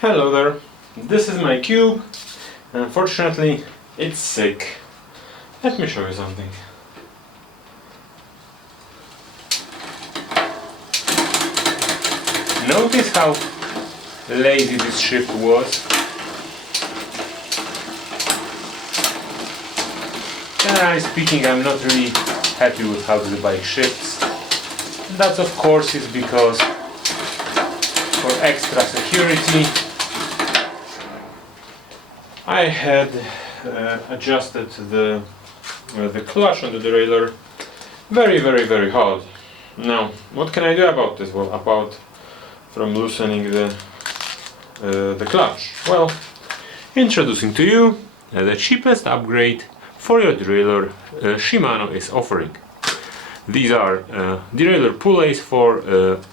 Hello there, this is my cube. Unfortunately, it's sick. Let me show you something. Notice how lazy this shift was. Generally speaking, I'm not really happy with how the bike shifts. That of course is because for extra security I had adjusted the clutch on the derailleur very hard. Now, what can I do about this? Well, apart from loosening the clutch. Well, introducing to you the cheapest upgrade for your derailleur Shimano is offering. These are derailleur pulleys for RD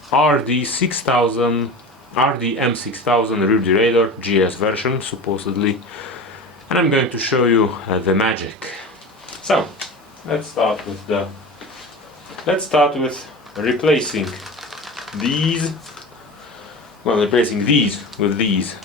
M6000 rear derailleur GS version, supposedly, and I'm going to show you the magic. So let's start with replacing these. Well, replacing these with these.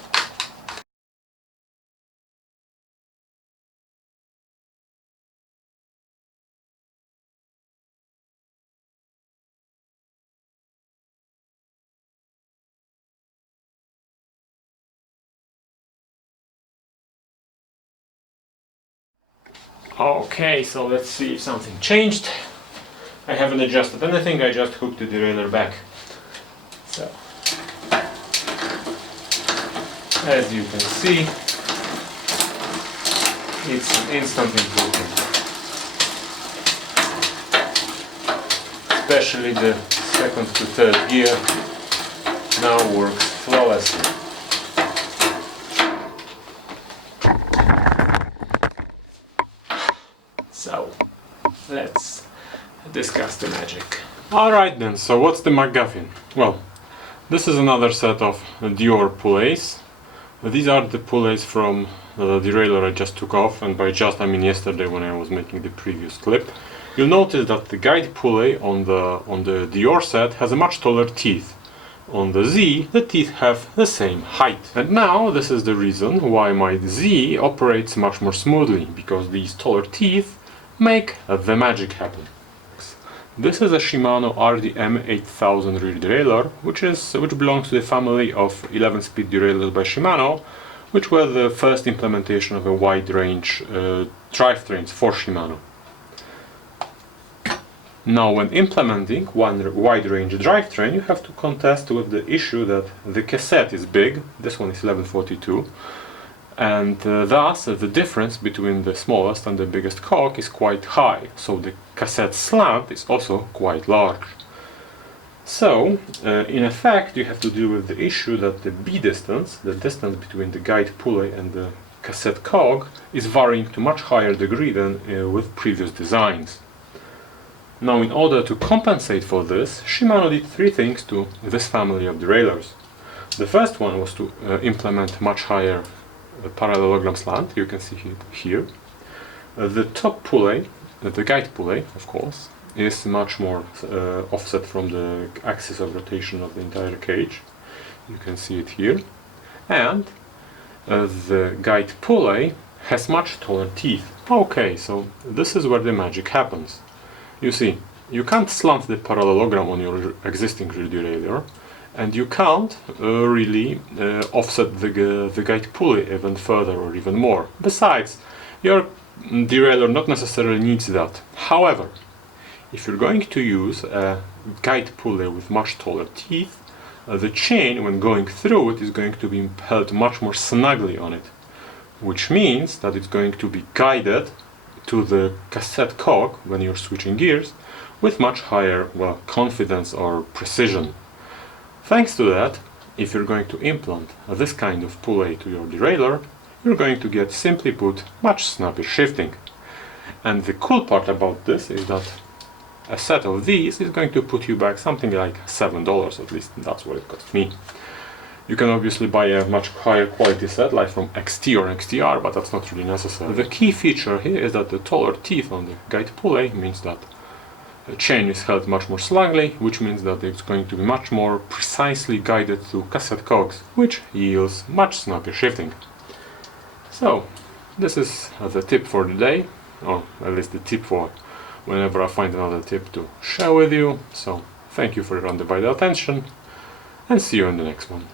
Okay, so let's see if something changed. I haven't adjusted anything, I just hooked the derailleur back. So, as you can see, it's an instant improvement. Especially the second to third gear now works flawlessly. So, let's discuss the magic. Alright then, so what's the MacGuffin? Well, this is another set of derailleur pulleys. These are the pulleys from the derailleur I just took off, and by just I mean yesterday when I was making the previous clip. You'll notice that the guide pulley on the derailleur set has a much taller teeth. On the Z, the teeth have the same height. And now this is the reason why my Z operates much more smoothly, because these taller teeth make the magic happen. This is a Shimano RDM 8000 rear derailleur, which belongs to the family of 11-speed derailleurs by Shimano, which were the first implementation of a wide range drivetrains for Shimano. Now, when implementing one wide range drivetrain, you have to contest with the issue that the cassette is big. This one is 1142. And thus the difference between the smallest and the biggest cog is quite high, so the cassette slant is also quite large. So, in effect, you have to deal with the issue that the B distance, the distance between the guide pulley and the cassette cog, is varying to much higher degree than with previous designs. Now, in order to compensate for this, Shimano did three things to this family of derailleurs. The first one was to implement much higher parallelogram slant. You can see it here. The top pulley, the guide pulley, of course, is much more offset from the axis of rotation of the entire cage. You can see it here. And the guide pulley has much taller teeth. Okay, so this is where the magic happens. You see, you can't slant the parallelogram on your existing rear derailleur, and you can't really offset the guide pulley even further or even more. Besides, your derailleur not necessarily needs that. However, if you're going to use a guide pulley with much taller teeth, the chain, when going through it, is going to be held much more snugly on it, which means that it's going to be guided to the cassette cog when you're switching gears with much higher, well, confidence or precision. Thanks to that, if you're going to implant this kind of pulley to your derailleur, you're going to get, simply put, much snappier shifting. And the cool part about this is that a set of these is going to put you back something like $7, at least that's what it cost me. You can obviously buy a much higher quality set like from XT or XTR, but that's not really necessary. The key feature here is that the taller teeth on the guide pulley means that chain is held much more snugly, which means that it's going to be much more precisely guided to cassette cogs, which yields much snappier shifting. So this is the tip for the day, or at least the tip for whenever I find another tip to share with you. So thank you for your undivided attention, and see you in the next one.